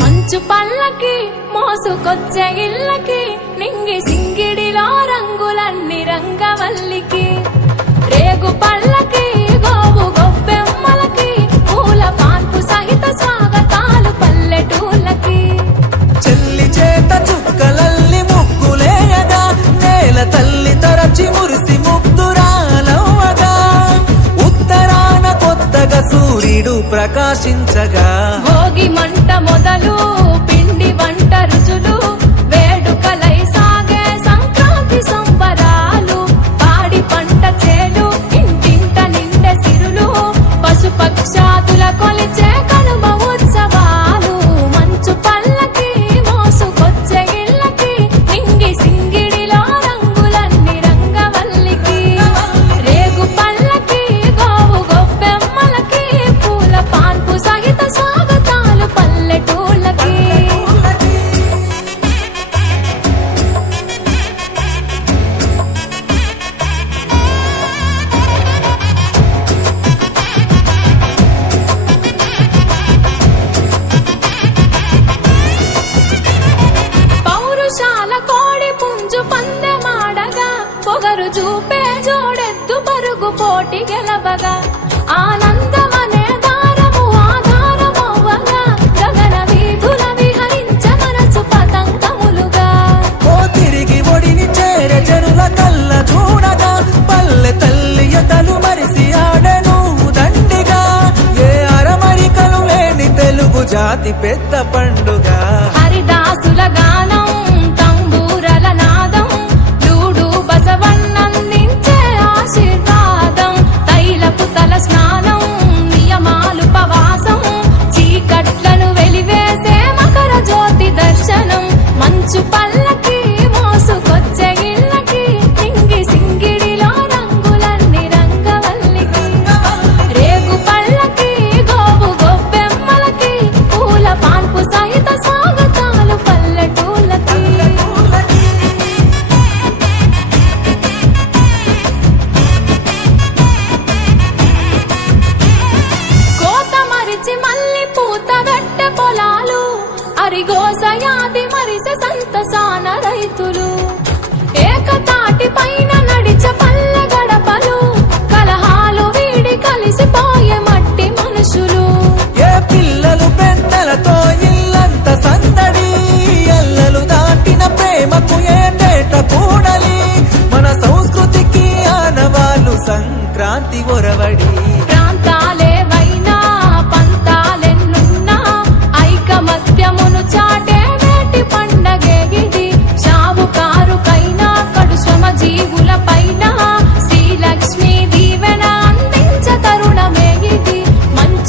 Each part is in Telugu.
మంచు పళ్ళకి మోసుకొచ్చే ఇళ్ళకి నింగి సింగిడిలో రంగులన్నీ రంగవల్లికి. ప్రకాశించగా. భోగి మంట మొదలు పొగరు చూపే జోడెత్తు పరుగు పోటీ గెలవగా. ఆనందమనే దారము ఆధారమవ్వగా గగన వీధుల విహరించ మనసు పతంగములుగా. ఓ తిరిగి ఒడిని చేర చెరుల కళ్ళ చూడగా పల్లె తల్లి ఎతలు మరిసి ఆడెను దండిగా. ఏ అరమరికలు లేని తెలుగు జాతి పెద్ద పండుగ. హరిదాసుల గానం అరిగోస యాది మరిసె సంతసాన రైతులు. ఏకతాటి పైన నడిచ పల్లె గడపలు. కలహాలు వీడి కలిసిపోయే మట్టి మనుషులు. ఏ పిల్లలు పెద్దలతో ఇల్లంత సందడి అల్లలు దాటిన ప్రేమకు ఏటేట కూడలి. మన సంస్కృతికి ఆనవాళ్ళు సంక్రాంతి ఒరవడి.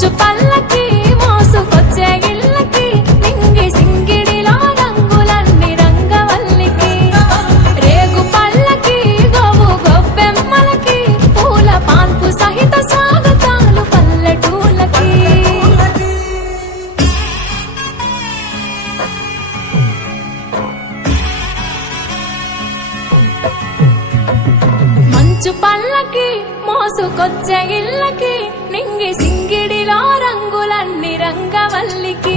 మంచు పల్లకి మోసుకొచ్చే ఇళ్ళకి నింగి సింగిడిలో రంగులన్ని రంగవల్లికి. రేగు పల్లకి గోవు గొబ్బెమ్మలకి పూల పాన్పు సహిత స్వాగతాలు పల్లెటూళ్ళకి. మంచు పల్లకి మోసుకొచ్చే ఇళ్ళకి నింగి సింగిడిలో రంగవల్లికి